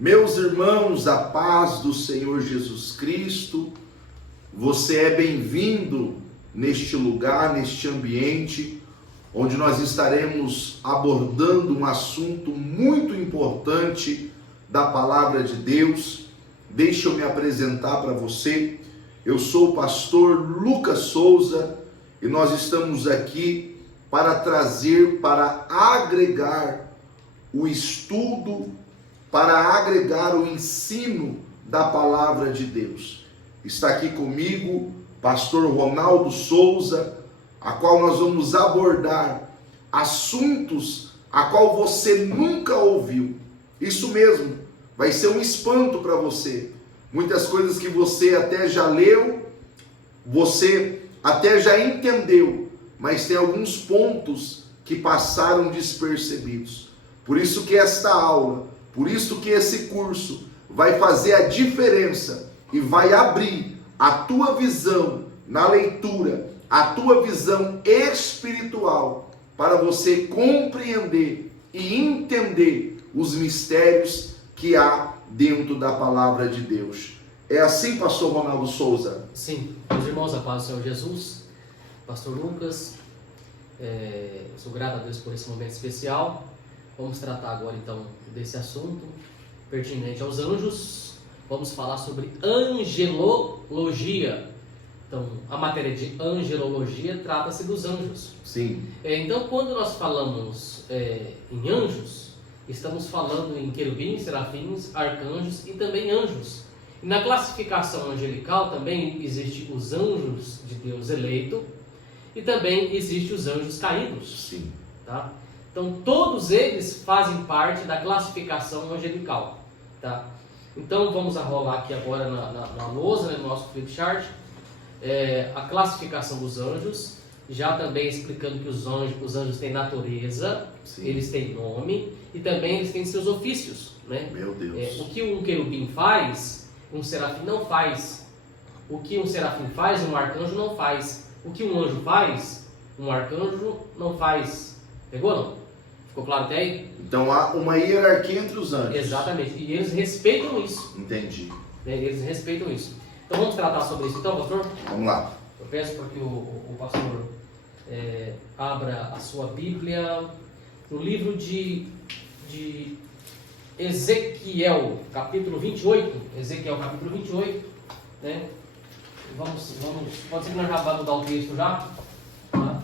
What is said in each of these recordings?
Meus irmãos, a paz do Senhor Jesus Cristo, você é bem-vindo neste lugar, neste ambiente, onde nós estaremos abordando um assunto muito importante da Palavra de Deus. Deixa eu me apresentar para você. Eu sou o pastor Lucas Souza e nós estamos aqui para trazer, para agregar o estudo, para agregar o ensino da Palavra de Deus. Está aqui comigo pastor Ronaldo Souza, a qual nós vamos abordar assuntos a qual você nunca ouviu. Isso mesmo, vai ser um espanto para você. Muitas coisas que você até já leu, você até já entendeu, mas tem alguns pontos que passaram despercebidos. Por isso que esta aula, por isso que esse curso vai fazer a diferença e vai abrir a tua visão na leitura, a tua visão espiritual, para você compreender e entender os mistérios que há dentro da Palavra de Deus. É assim, pastor Ronaldo Souza? Sim, meus irmãos, a paz do Senhor Jesus, pastor Lucas, eu sou grato a Deus por esse momento especial. Vamos tratar agora então desse assunto pertinente aos anjos. Vamos falar sobre angelologia. Então, a matéria de angelologia trata-se dos anjos. Sim. Então, quando nós falamos em anjos, estamos falando em querubins, serafins, arcanjos e também anjos. E na classificação angelical também existe os anjos de Deus eleito e também existe os anjos caídos. Sim. Tá? Então, todos eles fazem parte da classificação angelical. Tá? Então, vamos arrolar aqui agora na lousa, no nosso flipchart, a classificação dos anjos, já também explicando que os anjos têm natureza, sim, eles têm nome e também eles têm seus ofícios. Né? Meu Deus. O que um querubim faz, um serafim não faz. O que um serafim faz, um arcanjo não faz. O que um anjo faz, um arcanjo não faz. Pegou não? Ficou claro até aí? Então há uma hierarquia entre os anjos. Exatamente. E eles respeitam isso. Entendi. Eles respeitam isso. Então vamos tratar sobre isso então, pastor? Vamos lá. Eu peço para que o pastor abra a sua Bíblia no livro de Ezequiel, capítulo 28. Ezequiel, capítulo 28. Né? Vamos, pode ser que nós já vamos dar o texto já. Tá?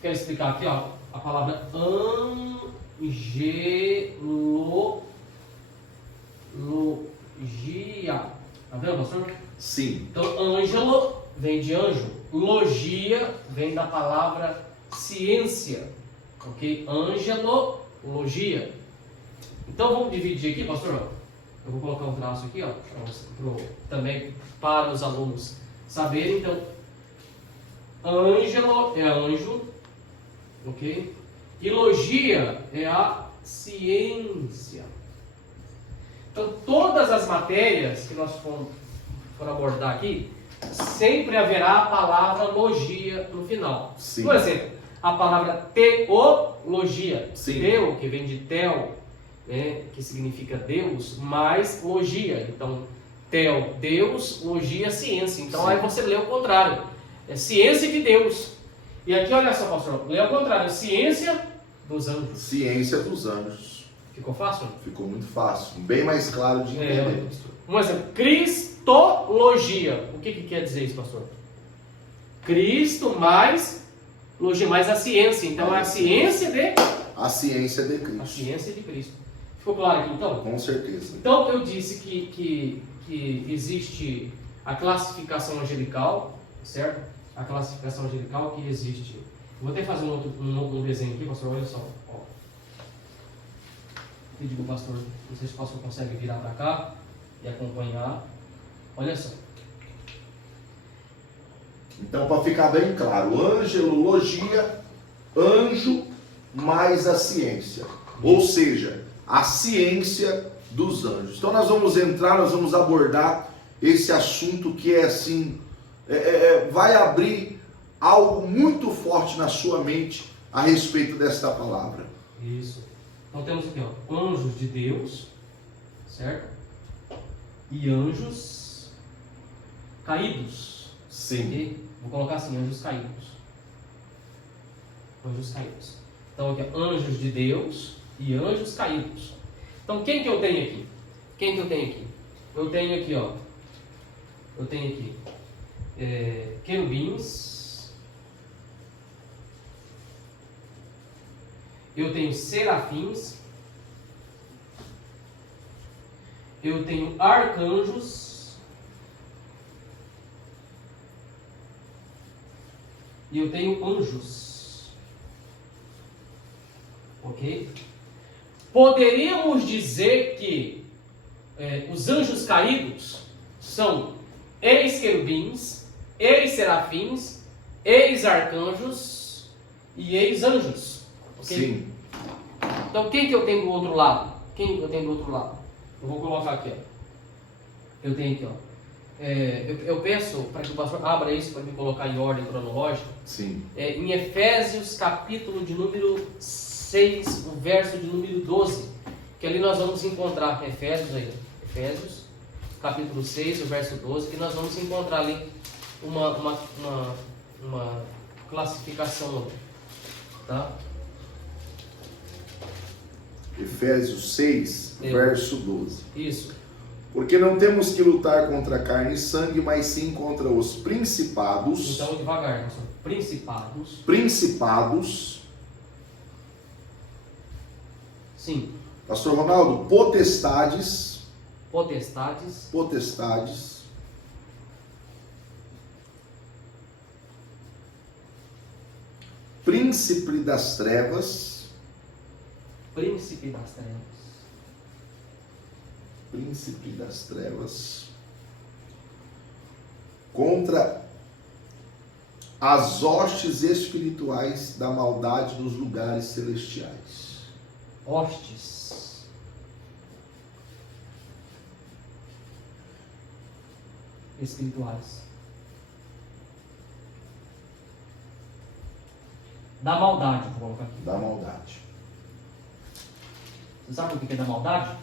Quero explicar aqui, ó. A palavra angelologia. Tá vendo, pastor? Sim. Então, ângelo vem de anjo. Logia vem da palavra ciência. Ok? Angelologia. Então, vamos dividir aqui, pastor. Eu vou colocar um traço aqui, ó, também para os alunos saberem. Então, ângelo é anjo. Ok? E logia é a ciência. Então, todas as matérias que nós for abordar aqui, sempre haverá a palavra logia no final. Sim. Por exemplo, a palavra teologia. Sim. Teo, que vem de tel, né, que significa Deus, mais logia. Então, tel, Deus, logia, ciência. Então, sim, aí você lê o contrário. É ciência de Deus. E aqui, olha só, pastor, lê ao contrário, ciência dos anjos. Ciência dos anjos. Ficou fácil? Ficou muito fácil, bem mais claro de entender. Um exemplo, cristologia. O que quer dizer isso, pastor? Cristo mais logia, mais a ciência. Então, é a ciência de... A ciência de Cristo. A ciência de Cristo. Ficou claro aqui, então? Com certeza. Então, eu disse que existe a classificação angelical, certo? A classificação angelical que existe. Vou até fazer um desenho aqui, pastor, olha só. Ó. Pedi para o pastor, não sei se o pastor consegue virar para cá e acompanhar. Olha só. Então, para ficar bem claro, angelologia, anjo mais a ciência. Ou seja, a ciência dos anjos. Então, nós vamos abordar esse assunto que é assim... vai abrir algo muito forte na sua mente a respeito desta palavra. Isso. Então temos aqui, ó, anjos de Deus, certo? e anjos caídos. Sim. Ok? Vou colocar assim, anjos caídos. Anjos caídos. Então aqui, anjos de Deus e anjos caídos. Então quem que eu tenho aqui? Quem que eu tenho aqui? Eu tenho aqui, ó. Eu tenho aqui querubins. Eu tenho serafins. Eu tenho arcanjos. E eu tenho anjos. Ok? Poderíamos dizer que os anjos caídos são ex-querubins, ex-serafins, ex-arcanjos e ex-anjos. Okay? Sim. Então quem que eu tenho do outro lado? Quem eu tenho do outro lado? Eu vou colocar aqui, ó. Eu tenho aqui, ó. Eu peço para que o pastor abra isso para me colocar em ordem cronológica. Sim. Em Efésios, capítulo de número 6, o verso de número 12. Que ali nós vamos encontrar, Efésios aí, Efésios, capítulo 6, o verso 12, que nós vamos encontrar ali uma classificação, tá? Efésios 6, verso 12. Isso. Porque não temos que lutar contra carne e sangue, mas sim contra os principados. Então, devagar, pastor. Principados. Principados. Sim. Pastor Ronaldo, potestades. Potestades. Potestades. Príncipe das trevas. Príncipe das trevas. Príncipe das trevas. Contra as hostes espirituais da maldade nos lugares celestiais. Hostes. Espirituais. Da maldade, vou colocar aqui. Da maldade. Você sabe o que é da maldade?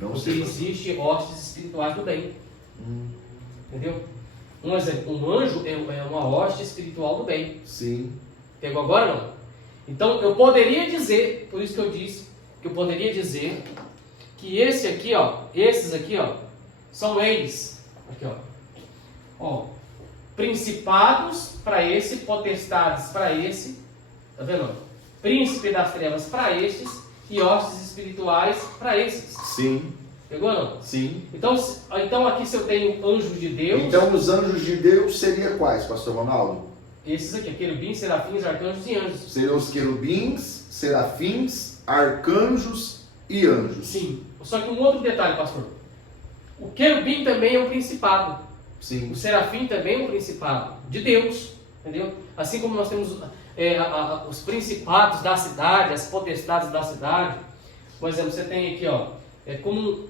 Não Porque sei. existe hostes espirituais do bem. Entendeu? Um exemplo, um anjo é uma hoste espiritual do bem. Sim. Pegou agora não? Então eu poderia dizer, por isso que eu disse, que eu poderia dizer que esse aqui, ó, esses aqui, ó, são eles. Aqui, ó, principados para esse, potestades para esse, tá vendo? Príncipe das trevas para estes e hostes espirituais para esses. Sim. Pegou não? Sim. Então aqui se eu tenho anjos de Deus, Então os anjos de Deus seriam quais, pastor Ronaldo? esses aqui, querubins, serafins, arcanjos e anjos. Seriam os querubins, serafins, arcanjos e anjos. Sim. Só que um outro detalhe, pastor. O querubim também é um principado. Sim. O serafim também é um principado de Deus. Entendeu? Assim como nós temos os principados da cidade, as potestades da cidade. Por exemplo, você tem aqui, ó,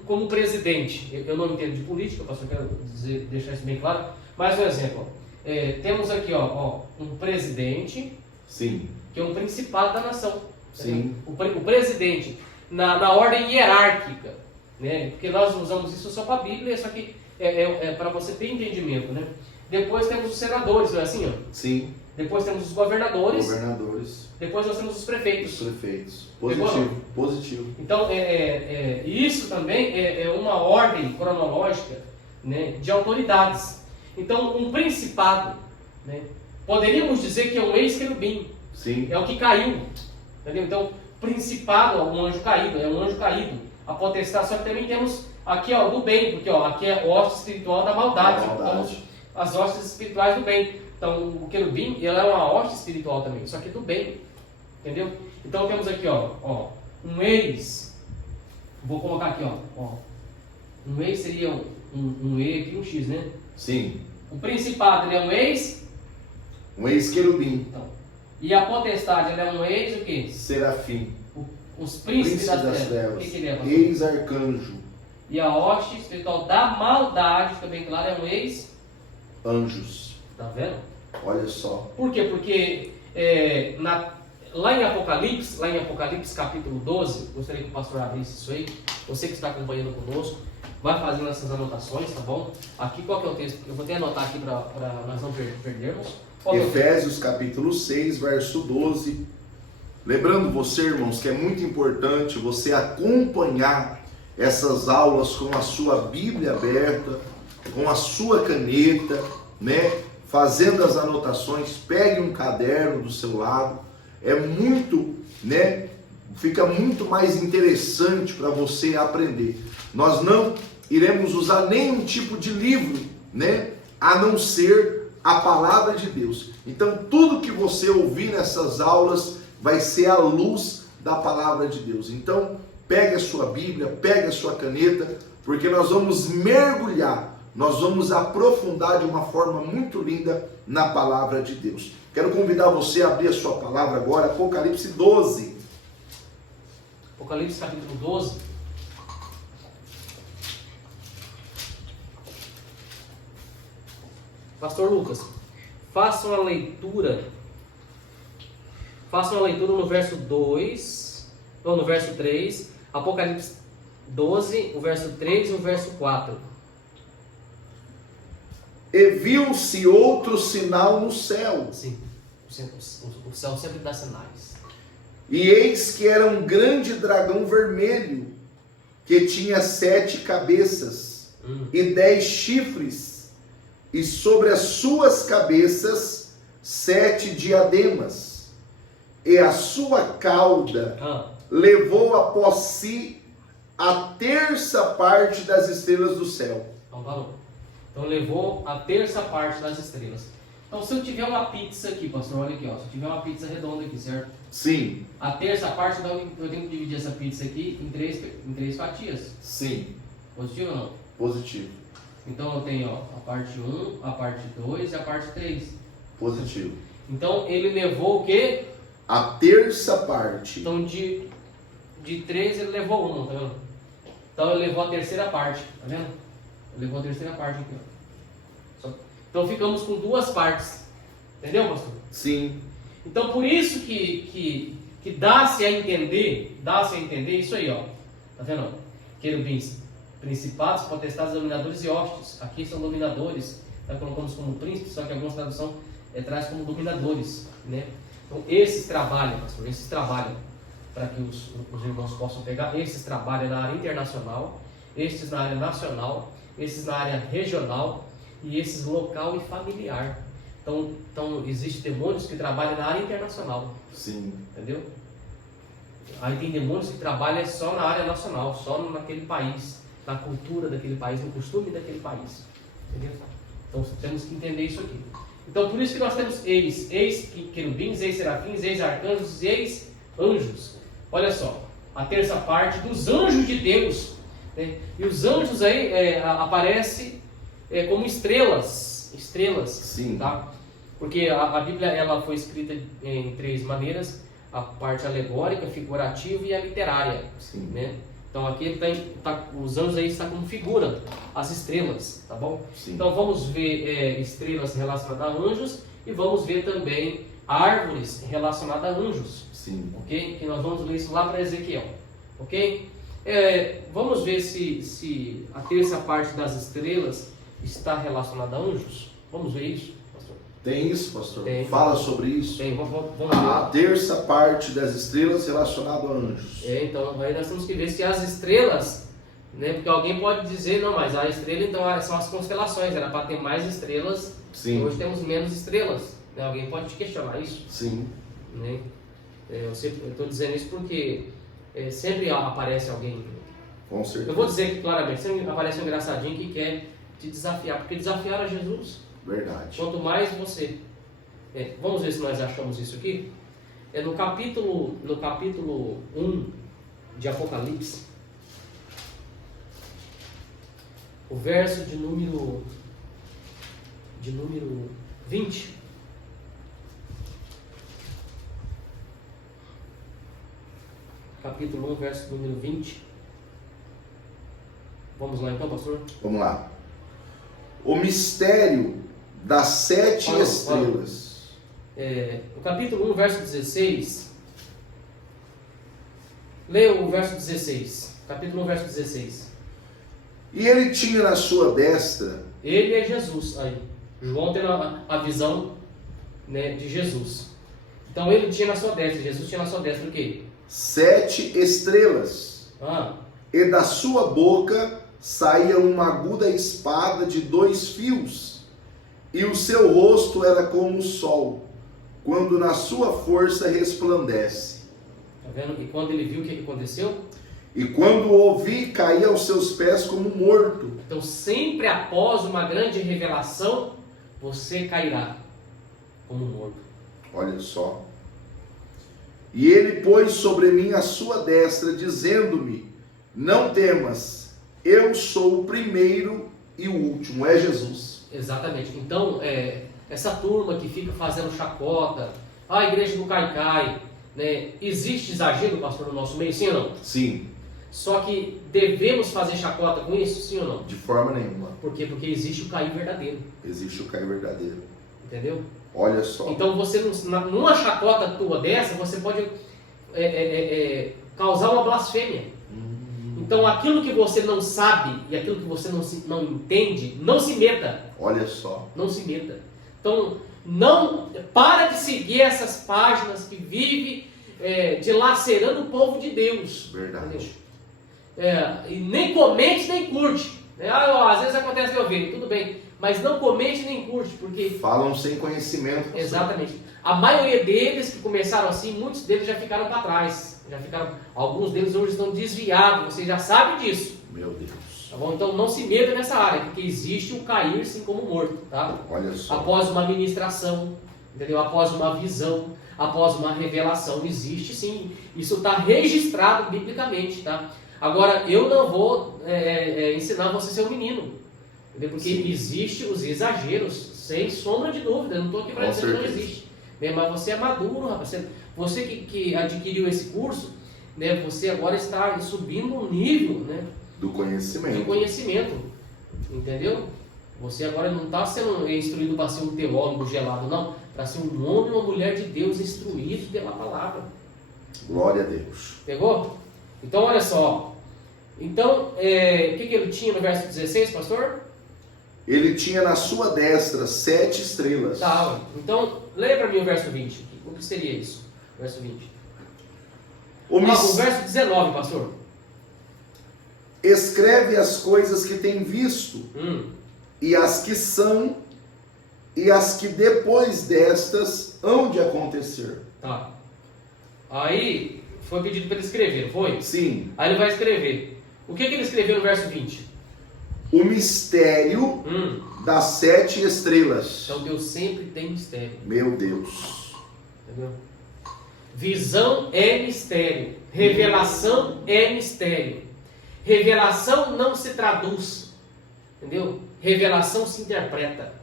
como presidente. Eu não entendo de política, pastor, quero deixar isso bem claro. Mas um exemplo, temos aqui, ó, um presidente. Sim. Que é um principado da nação. Sim. O presidente, na ordem hierárquica, né? Porque nós usamos isso só para a Bíblia, só que para você ter entendimento, né? Depois temos os senadores, não é assim? Ó? Sim. Depois temos os governadores. Depois nós temos os prefeitos. Os prefeitos. Pegou, Positivo. Então, isso também é uma ordem cronológica, né, de autoridades. Então, um principado, né, poderíamos dizer que é um ex-querubim. Sim. É o que caiu. Entendeu? Então, principado, um anjo caído, é um anjo caído. A potestade, só que também temos aqui, ó, do bem, porque ó, aqui é hoste espiritual da maldade. Então, as hostes espirituais do bem. Então, o querubim, ele é uma hoste espiritual também, só que do bem. Entendeu? Então, temos aqui, ó um ex. Vou colocar aqui, ó. Um ex seria um E aqui, um X, né? Sim. O principado, ele é um ex. Um ex-querubim. Então, e a potestade, ela é um ex o quê? Serafim. Os príncipes das trevas. O que ele é, pastor? Ex-arcanjo. E a hoste espiritual da maldade, fica bem claro, é um ex-anjos. Tá vendo? Olha só. Por quê? Porque lá em Apocalipse capítulo 12, gostaria que o pastor abrisse isso aí, você que está acompanhando conosco, vai fazendo essas anotações, tá bom? Aqui qual que é o texto? Eu vou até anotar aqui para nós não perdermos. Efésios capítulo 6, verso 12. Lembrando você, irmãos, que é muito importante você acompanhar essas aulas com a sua Bíblia aberta, com a sua caneta, né? Fazendo as anotações, pegue um caderno do seu lado. É muito, né? Fica muito mais interessante para você aprender. Nós não iremos usar nenhum tipo de livro, né? A não ser a palavra de Deus. Então, tudo que você ouvir nessas aulas vai ser à luz da palavra de Deus. Então, pegue a sua Bíblia, pegue a sua caneta, porque nós vamos mergulhar, nós vamos aprofundar de uma forma muito linda na palavra de Deus. Quero convidar você a abrir a sua palavra agora, Apocalipse 12. Apocalipse capítulo 12. Pastor Lucas, façam a leitura no verso 2, ou no verso 3, Apocalipse 12, o verso 3 e o verso 4. E viu-se outro sinal no céu. Sim, o céu sempre dá sinais. E eis que era um grande dragão vermelho, que tinha 7 cabeças e 10 chifres, e sobre as suas cabeças 7 diademas, e a sua cauda levou após si a terça parte das estrelas do céu. Então levou a terça parte das estrelas. Então se eu tiver uma pizza aqui, pastor, olha aqui, ó, se eu tiver uma pizza redonda aqui, certo? Sim. A terça parte, então eu tenho que dividir essa pizza aqui em três fatias. Sim. Positivo ou não? Positivo. Então eu tenho, ó, a parte 1, a parte 2 e a parte 3. Positivo. Então ele levou o quê? A terça parte. Então de 3 ele levou 1, tá vendo? Então ele levou a terceira parte, tá vendo? Ele levou a terceira parte aqui, ó. Então ficamos com 2 partes. Entendeu, pastor? Sim. Então por isso que dá-se a entender isso aí, ó. Tá vendo? Querubins, principados, potestades, dominadores e hostes. Aqui são dominadores. Nós colocamos como príncipes, só que algumas traduções traz como dominadores, né? Então esses trabalham, pastor, para que os irmãos possam pegar. Esses trabalham na área internacional, esses na área nacional, esses na área regional e esses local e familiar. Então existem demônios que trabalham na área internacional. Sim. Entendeu? Aí tem demônios que trabalham só na área nacional, só naquele país, na cultura daquele país, no costume daquele país. Entendeu? Então temos que entender isso aqui. Então por isso que nós temos ex-querubins, ex-serafins, ex-arcanjos, ex-anjos. Olha só, a terça parte dos anjos de Deus. Né? E os anjos aí aparecem como estrelas. Sim. Tá? Porque a Bíblia ela foi escrita em 3 maneiras: a parte alegórica, figurativa e a literária. Sim. Né? Então aqui os anjos aí estão como figura, as estrelas, tá bom? Sim. Então vamos ver estrelas relacionadas a anjos e vamos ver também árvores relacionadas a anjos. Sim. Ok? Que nós vamos ler isso lá para Ezequiel. Ok? Vamos ver se a terça parte das estrelas está relacionada a anjos. Vamos ver isso, pastor? Tem isso, pastor? Tem. Fala sobre isso. Tem, vamos ver. A terça parte das estrelas relacionada a anjos. Então aí nós temos que ver se as estrelas, né? Porque alguém pode dizer, não, mas a estrela então são as constelações, era para ter mais estrelas. Sim. Hoje temos menos estrelas. Né? Alguém pode te questionar isso? Sim. Né? Eu estou dizendo isso porque sempre aparece alguém. Com certeza. Eu vou dizer que claramente, sempre aparece um engraçadinho que quer te desafiar, porque desafiaram a Jesus. Verdade. Quanto mais você. Vamos ver se nós achamos isso aqui. No capítulo 1 de Apocalipse, o verso de número 20. Capítulo 1, verso número 20. Vamos lá então, pastor? Vamos lá. O mistério das 7 estrelas. O capítulo 1, verso 16. Leia o verso 16. Capítulo 1, verso 16. E ele tinha na sua destra, Ele é Jesus aí. João tem a visão, né, de Jesus. Então ele tinha na sua destra, Jesus tinha na sua destra o quê? 7 estrelas. E da sua boca saía uma aguda espada de 2 fios, e o seu rosto era como o sol, quando na sua força resplandece. Tá vendo? E quando ele viu, o que aconteceu? E quando o ouvi, caí aos seus pés como morto. Então sempre após uma grande revelação, você cairá como morto. Olha só. E ele pôs sobre mim a sua destra, dizendo-me: não temas, eu sou o primeiro e o último. É Jesus. Exatamente. Então, essa turma que fica fazendo chacota, a igreja do Caicai, né? Existe exagero, pastor, no nosso meio, sim ou não? Sim. Só que devemos fazer chacota com isso, sim ou não? De forma nenhuma. Por quê? Porque existe o cair verdadeiro. Existe o cair verdadeiro. Entendeu? Olha só. Então, você numa chacota tua dessa, você pode causar uma blasfêmia. Então, aquilo que você não sabe e aquilo que você não entende, não se meta. Olha só. Não se meta. Então, para de seguir essas páginas que vivem dilacerando o povo de Deus. Verdade. E nem comente nem curte. Às vezes acontece que eu vejo, tudo bem, mas não comente nem curte, porque... Falam sem conhecimento. Pastor. Exatamente. A maioria deles que começaram assim, muitos deles já ficaram para trás. Alguns deles hoje estão desviados, vocês já sabem disso. Meu Deus. Tá bom? Então não se meta nessa área, porque existe o cair sim como morto, tá? Olha só. Após uma ministração, entendeu? Após uma visão, após uma revelação, existe sim. Isso está registrado biblicamente, tá? Agora, eu não vou ensinar você a ser um menino, entendeu? Porque existe os exageros, sem sombra de dúvida. Eu não estou aqui para dizer que não existe. Mas você é maduro, rapaz. Você que adquiriu esse curso, né? Você agora está subindo um nível, né? Do conhecimento. De conhecimento, entendeu? Você agora não está sendo instruído para ser um teólogo gelado, não. Para ser um homem ou uma mulher de Deus instruído pela palavra. Glória a Deus. Pegou? Então, olha só. Então, o que ele tinha no verso 16, pastor? Ele tinha na sua destra 7 estrelas. Tá, então, leia para mim o verso 20. O que seria isso? Verso 20. O verso 19, pastor. Escreve as coisas que tem visto, e as que são, e as que depois destas hão de acontecer. Tá. Aí, foi pedido para ele escrever, não foi? Sim. Aí ele vai escrever. O que ele escreveu no verso 20? O mistério das 7 estrelas. Então Deus sempre tem mistério. Meu Deus. Entendeu? Visão é mistério. Revelação é mistério. Revelação não se traduz. Entendeu? Revelação se interpreta.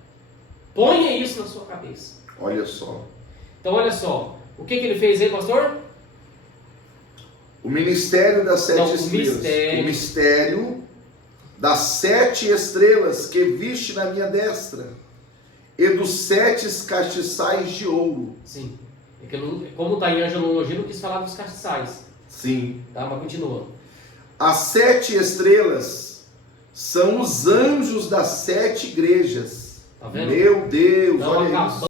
Ponha isso na sua cabeça. Olha só. Então olha só. O que ele fez aí, pastor? O ministério das 7 estrelas. O mistério das 7 estrelas que viste na minha destra, e dos 7 castiçais de ouro. Sim. Como está em angelologia, não quis falar dos castiçais. Sim. Tá, mas continua. As 7 estrelas são os anjos das 7 igrejas. Tá vendo? Meu Deus, Não olha acabou. isso.